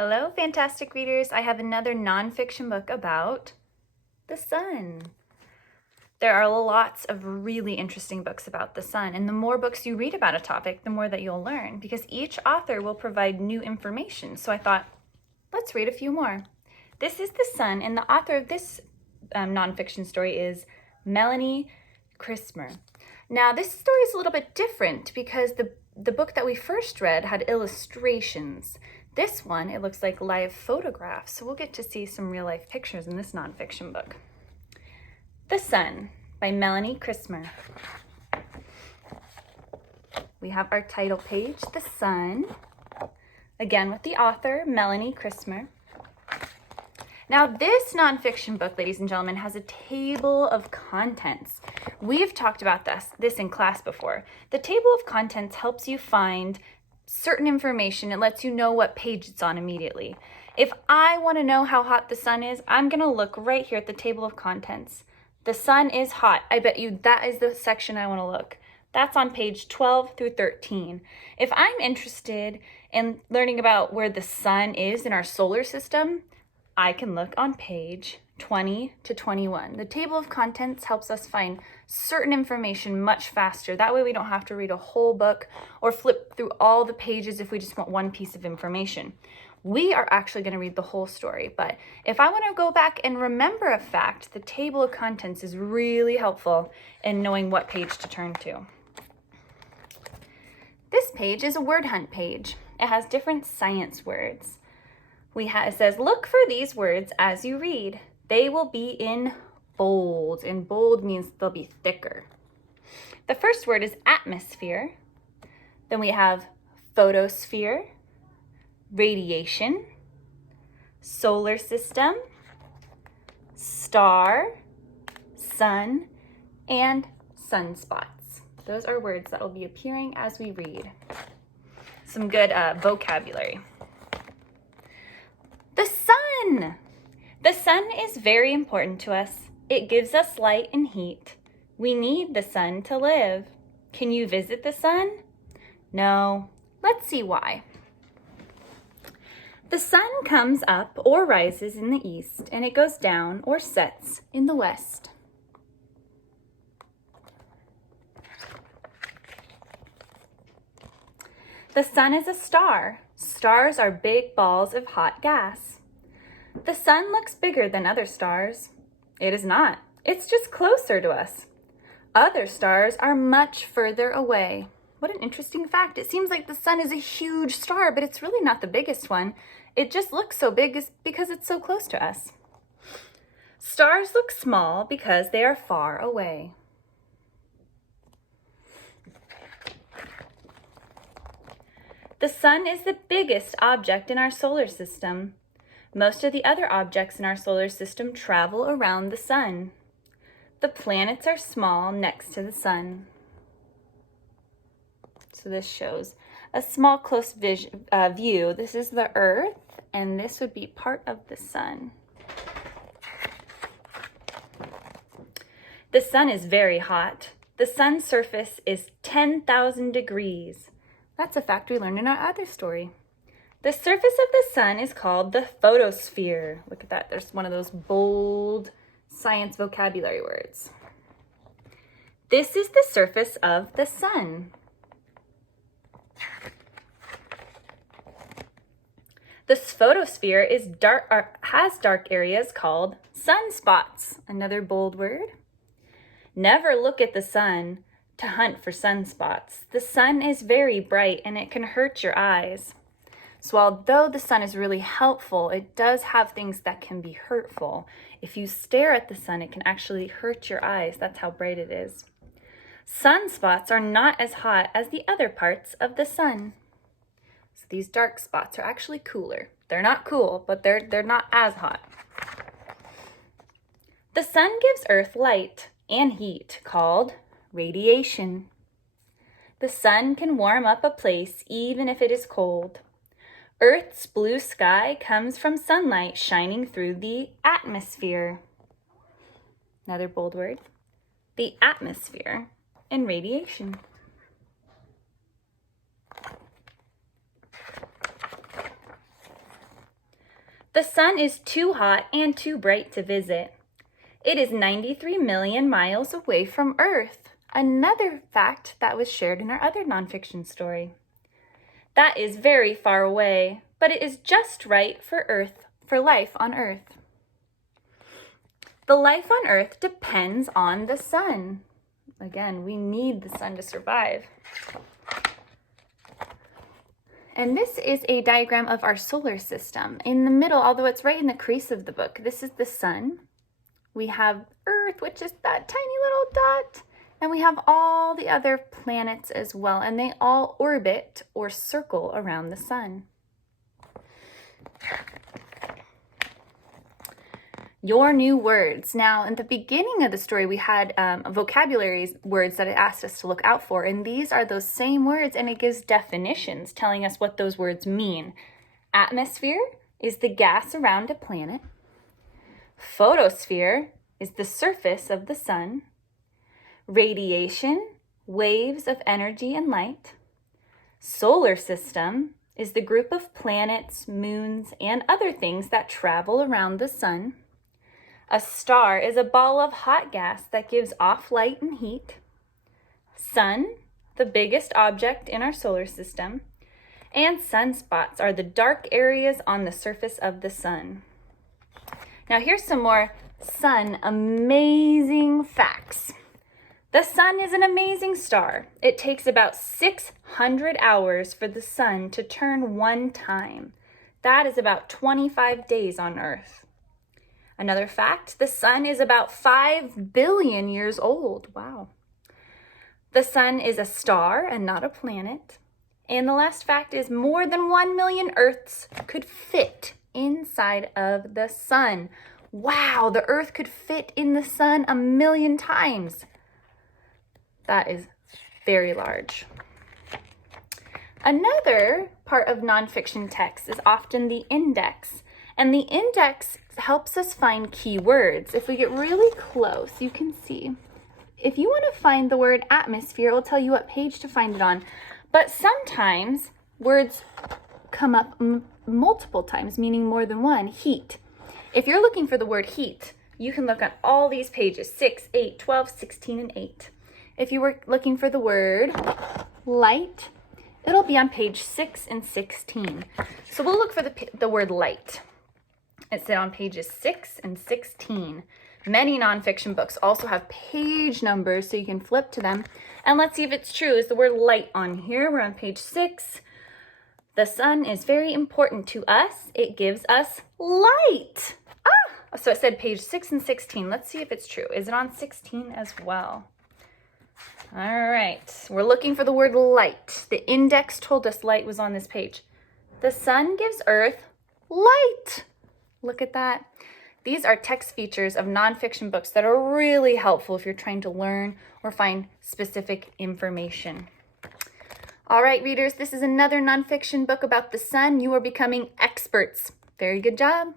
Hello, fantastic readers. I have another nonfiction book about the sun. There are lots of really interesting books about the sun, and the more books you read about a topic, the more that you'll learn, because each author will provide new information. So I thought, let's read a few more. This is The Sun, and the author of this nonfiction story is Melanie Christmer. Now, this story is a little bit different because the book that we first read had illustrations. This one, it looks like live photographs, so we'll get to see some real-life pictures in this nonfiction book. The Sun by Melanie Christmer. We have our title page, The Sun, again with the author, Melanie Christmer. Now, this nonfiction book, ladies and gentlemen, has a table of contents. We've talked about this in class before. The table of contents helps you find certain information. It lets you know what page it's on immediately. If I want to know how hot the sun is, I'm going to look right here at the table of contents. The sun is hot. I bet you that is the section I want to look. That's on page 12 through 13. If I'm interested in learning about where the sun is in our solar system, I can look on page 20 to 21. The table of contents helps us find certain information much faster. That way we don't have to read a whole book or flip through all the pages if we just want one piece of information. We are actually going to read the whole story, but if I want to go back and remember a fact, the table of contents is really helpful in knowing what page to turn to. This page is a word hunt page. It has different science words. It says, look for these words as you read. They will be in bold, and bold means they'll be thicker. The first word is atmosphere. Then we have photosphere, radiation, solar system, star, sun, and sunspots. Those are words that will be appearing as we read. Some good vocabulary. The sun! The sun is very important to us. It gives us light and heat. We need the sun to live. Can you visit the sun? No. Let's see why. The sun comes up or rises in the east, and it goes down or sets in the west. The sun is a star. Stars are big balls of hot gas. The sun looks bigger than other stars. It is not. It's just closer to us. Other stars are much further away. What an interesting fact. It seems like the sun is a huge star, but it's really not the biggest one. It just looks so big because it's so close to us. Stars look small because they are far away. The sun is the biggest object in our solar system. Most of the other objects in our solar system travel around the sun. The planets are small next to the sun. So this shows a small close view. This is the Earth, and this would be part of the sun. The sun is very hot. The sun's surface is 10,000 degrees. That's a fact we learned in our other story. The surface of the sun is called the photosphere. Look at that. There's one of those bold science vocabulary words. This is the surface of the sun. The photosphere is has dark areas called sunspots. Another bold word. Never look at the sun to hunt for sunspots. The sun is very bright and it can hurt your eyes. So although the sun is really helpful, it does have things that can be hurtful. If you stare at the sun, it can actually hurt your eyes. That's how bright it is. Sunspots are not as hot as the other parts of the sun. So these dark spots are actually cooler. They're not cool, but they're not as hot. The sun gives Earth light and heat called radiation. The sun can warm up a place even if it is cold. Earth's blue sky comes from sunlight shining through the atmosphere. Another bold word. The atmosphere and radiation. The sun is too hot and too bright to visit. It is 93 million miles away from Earth. Another fact that was shared in our other nonfiction story. That is very far away, but it is just right for life on Earth. The life on Earth depends on the sun. Again, we need the sun to survive. And this is a diagram of our solar system. In the middle, although it's right in the crease of the book, this is the sun. We have Earth, which is that tiny little dot. And we have all the other planets as well, and they all orbit or circle around the sun. Your new words. Now, in the beginning of the story, we had vocabulary words that it asked us to look out for, and these are those same words, and it gives definitions telling us what those words mean. Atmosphere is the gas around a planet. Photosphere is the surface of the sun. Radiation, waves of energy and light. Solar system is the group of planets, moons, and other things that travel around the sun. A star is a ball of hot gas that gives off light and heat. Sun, the biggest object in our solar system. And sunspots are the dark areas on the surface of the sun. Now here's some more sun amazing facts. The sun is an amazing star. It takes about 600 hours for the sun to turn one time. That is about 25 days on Earth. Another fact, the sun is about 5 billion years old. Wow. The sun is a star and not a planet. And the last fact is more than 1 million Earths could fit inside of the sun. Wow, the Earth could fit in the sun 1 million times. That is very large. Another part of nonfiction text is often the index. And the index helps us find key words. If we get really close, you can see. If you want to find the word atmosphere, it'll tell you what page to find it on. But sometimes words come up multiple times, meaning more than one. Heat. If you're looking for the word heat, you can look at all these pages, 6, 8, 12, 16, and 8. If you were looking for the word light, it'll be on page 6 and 16. So we'll look for the word light. It's on pages 6 and 16. Many nonfiction books also have page numbers so you can flip to them. And let's see if it's true. Is the word light on here? We're on page 6. The sun is very important to us. It gives us light. So it said page 6 and 16. Let's see if it's true. Is it on 16 as well? All right, we're looking for the word light. The index told us light was on this page. The sun gives Earth light. Look at that. These are text features of nonfiction books that are really helpful if you're trying to learn or find specific information. All right, readers, this is another nonfiction book about the sun. You are becoming experts. Very good job.